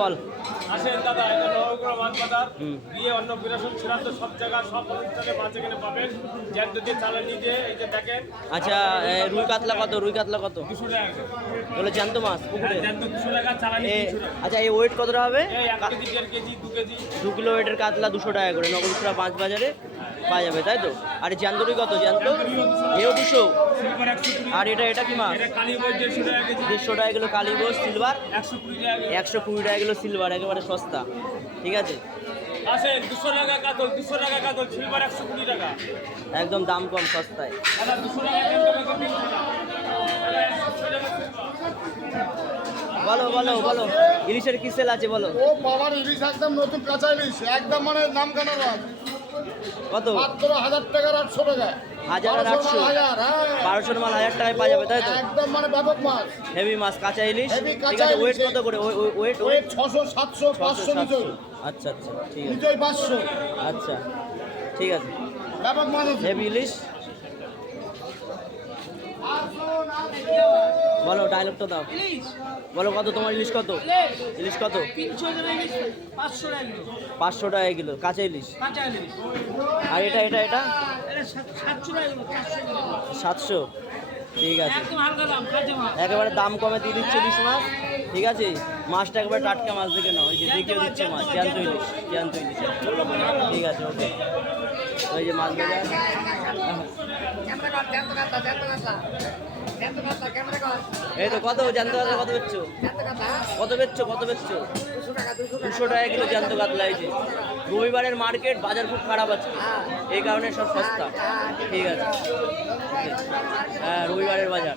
বল। আসেন দাদা, এটা নবগ্রহ মাছ বাজার। বিয়ে, অন্নপ্রাশন, শ্রাদ্ধ সব জায়গা সব অনুষ্ঠানে মাছ এখানে পাবেন। জ্যান্ত দিয়ে চালে নিজে এই যে দেখেন। আচ্ছা, রুই কাতলা কত? রুই কাতলা কত? 200 টাকা। বলে জ্যান্ত মাছ পুকুরে? জ্যান্ত 200 টাকা, চালানি 300 টাকা। আচ্ছা, এই ওয়েট কতটা হবে? এই 1 কেজি, 1.5 কেজি, 2 কেজি। 2 কিলো ওয়েটের কাতলা 200 টাকা করে নগরপুরা 5 বাজারে পাওয়া যাবে, তাই তো? আর এই জ্যান্ত রুই কত? জ্যান্ত এও 200। সিলভার 120। আর এটা কি মাছ? এটা কালী বই 150 টাকা কেজি। 150 টাকা কিলো কালীবোস। সিলভার 120 টাকা কেজি। 120 টাকা কিলো সিলভার, একেবারে সস্তা। ঠিক আছে, আসেন 200 টাকা কাতল, 200 টাকা কাতল, সিলভার 120 টাকা। একদম দাম কম, সস্তায়। দাদা 200 টাকা কাতল, 300 টাকা। দাদা 120 টাকা সিলভার। বলো ইলিশের কি সেল আছে বলো? ও বাবার ইলিশ একদম নতুন কাঁচা ইলিশ, একদম মানে নাম কানা মাছ। কত? মাত্র 1000 টাকার 800 টাকা। 1000 আর 800? 1000, হ্যাঁ। 1200 মাল 1000 টাকায় পাওয়া যাবে, তাই তো? একদম মানে ব্যাপক মাছ। হেভি মাছ, কাঁচা ইলিশ। Heavy ঠিক কাঁচা আছে, ওয়েট ইলিশ। কত করে? ওয়েট ওয়েট 600, 700, 500 নিচে। আচ্ছা, ঠিক আছে। নিচে 500। আচ্ছা, ঠিক আছে। ব্যাপক মাছ আছে। হেভি ইলিশ। বলো, ডায়লগটা দাও। বলো কত তোমার ইলিশ? কত ইলিশ? কত? 500 টাকা কিলো কাঁচা ইলিশ। আর এটা 700। ঠিক আছে, একেবারে দাম কমে দিয়ে দিচ্ছে ইলিশ মাছ। ঠিক আছে, মাছটা একেবারে টাটকা মাছ দেখে নাও। ওই যে দেখিয়ে দিচ্ছে মাছ, জ্যান্ত ইলিশ। ঠিক আছে, ওকে। ওই যে মাছ বাজার। এই তো কত জ্যান্ত কাতলা? কত বেচছো? কত বেচছো? 200 টাকা কিলো জ্যান্ত কাতলা। এই যে রবিবারের মার্কেট, বাজার খুব খারাপ আছে, এই কারণে সব সস্তা। ঠিক আছে, হ্যাঁ, রবিবারের বাজার।